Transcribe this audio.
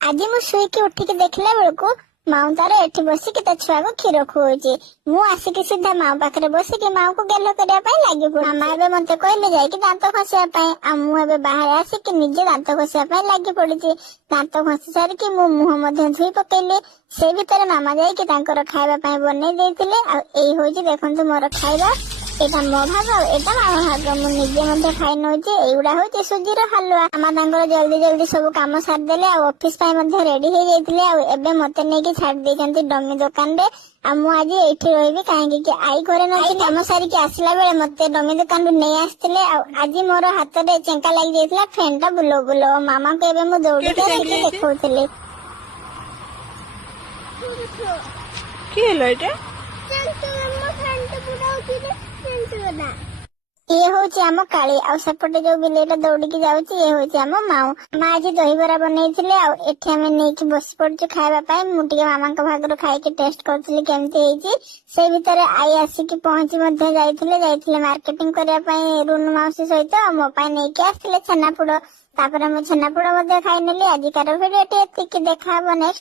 ଆଜି ମୁଁ ଶୋଇକି ଉଠିକି ଦେଖିଲା ବେଳକୁ ମାଉ ତାର ଏଠି ବସିକି ତା ଛୁଆକୁ କ୍ଷୀର ଖୁଆଉଛି। ମୁଁ ଆସିକି ସିଧା ମାଉ ପାଖରେ ବସିକି ମାଉକୁ ଗେଲ କରିବା ପାଇଁ ଲାଗି ପଡିଛି। ମାମା ଏବେ ମତେ କହିଲେ ଯାଇକି ଦାନ୍ତ ଘଷିବା ପାଇଁ, ଆଉ ମୁଁ ଏବେ ବାହାରେ ଆସିକି ନିଜେ ଦାନ୍ତ ଘଷିବା ପାଇଁ ଲାଗି ପଡିଛି। ଦାନ୍ତ ଘଷି ସାରିକି ମୁଁ ମୁହଁ ମଧ୍ୟ ଧୋଇ ପକେଇଲି। ସେ ଭିତରେ ମାମା ଯାଇକି ତାଙ୍କର ଖାଇବା ପାଇଁ ବନେଇ ଦେଇଥିଲେ। ଆଉ ଏଇ ହଉଛି ଦେଖନ୍ତୁ ମୋର ଖାଇବା। ଏଇଟା ମୋ ଭାଗ ଆଉ ଏଇଟା ମାମା ଭାଗ। ମୁଁ ନିଜେ ମଧ୍ୟ ଖାଇ ନଉଛି। ଏଇଗୁଡା ହଉଛି ସୁଜିର ହାଲୁଆ। ମାମା ତାଙ୍କର ଜଲ୍ଦି ଜଲ୍ଦି ସବୁ କାମ ସାରିଦେଲେ ଆଉ ଅଫିସ ପାଇଁ ମଧ୍ୟ ରେଡି ହେଇଯାଇଥିଲେ। ଆଉ ଏବେ ମତେ ନେଇକି ଛାଡି ଦେଇଛନ୍ତି ଡମି ଦୋକାନରେ। ଆଉ ମୁଁ ଆଜି ଏଇଠି ରହିବି କାହିଁକି କି ଆଈ ଘରେ ନଥିଲି। କାମ ସାରିକି ଆସିଲା ବେଳେ ମତେ ଡମି ଦୋକାନରୁ ନେଇ ଆସିଥିଲେ। ଆଉ ଆଜି ମୋର ହାତରେ ଚେଙ୍କା ଲାଗି ଯାଇଥିଲା ଫ୍ୟାନ୍ ଟା ବୁଲଉ ବୁଲଉ। ମାମାଙ୍କୁ ଏବେ ମୁଁ ଦୌଡିକି ଆସିକି ଦେଖଉଥିଲି। কি হলো এটা? ଇଏ ହଉଛି ଆମ କାଳି, ଆଉ ସେପଟେ ଯୋଉ ବିଲେଇଟା ଦୌଡିକି ଯାଉଛି ଇଏ ହଉଛି ଆମ ମାଉ। ମା ଆଜି ଦହିବରା ବନେଇଥିଲେ ଆଉ ଏଠି ଆମେ ନେଇକି ବସି ପଡିଛୁ ଖାଇବା ପାଇଁ। ମୁଁ ଟିକେ ମାମାଙ୍କ ଭାଗରୁ ଖାଇକି ଟେଷ୍ଟ କରୁଥିଲି କେମିତି ହେଇଛି। ସେଇ ଭିତରେ ଆଈ ଆସିକି ପହଞ୍ଚି ମଧ୍ୟ ଯାଇଥିଲେ ମାର୍କେଟିଂ କରିବା ପାଇଁ ରୁନୁ ମାଉସୀ ସହିତ। ମୋ ପାଇଁ ନେଇକି ଆସିଥିଲେ ଛେନାପୋଡ। ତାପରେ ମୁଁ ଛେନାପୋଡ ମଧ୍ୟ ଖାଇନେଲି। ଆଜିକାର ଭିଡିଓଟି ଏତିକି। ଦେଖାହବ ନେକ୍ସଟ